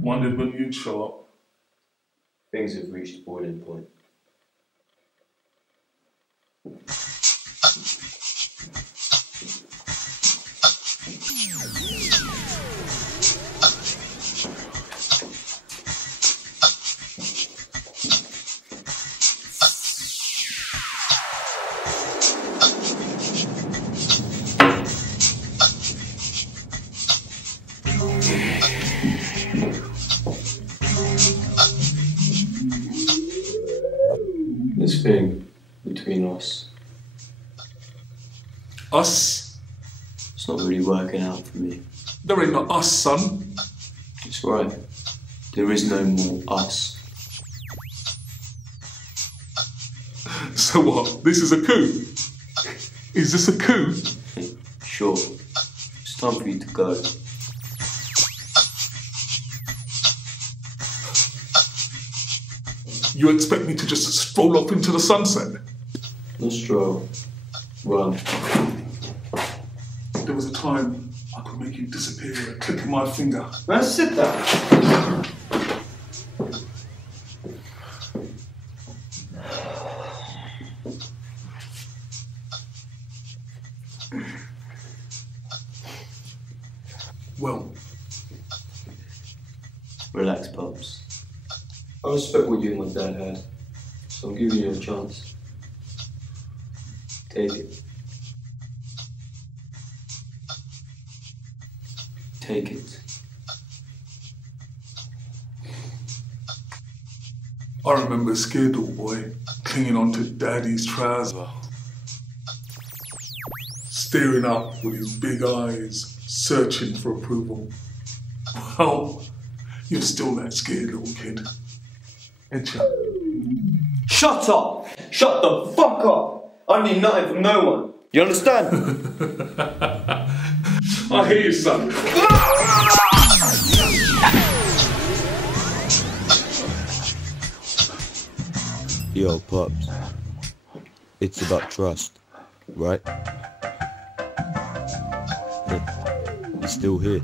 Wondered when you'd show up. Things have reached boiling point. This thing between us. Us? It's not really working out for me. There ain't no us, son. It's right. There is no more us. So what? This is a coup? Is this a coup? Sure. It's time for you to go. You expect me to just stroll off into the sunset? Not stroll. Run. There was a time I could make you disappear with a click of my finger. Now sit down. Well. Relax, Pops. I respect what you and my dad had, so I'm giving you a chance. Take it. Take it. I remember a scared little boy clinging onto Daddy's trouser, staring up with his big eyes, searching for approval. Well, you're still that scared little kid. Ain't you? Shut up! Shut the fuck up! I need nothing from no one. You understand? I hear you, son. Yo, Pops. It's about trust, right? You're still here.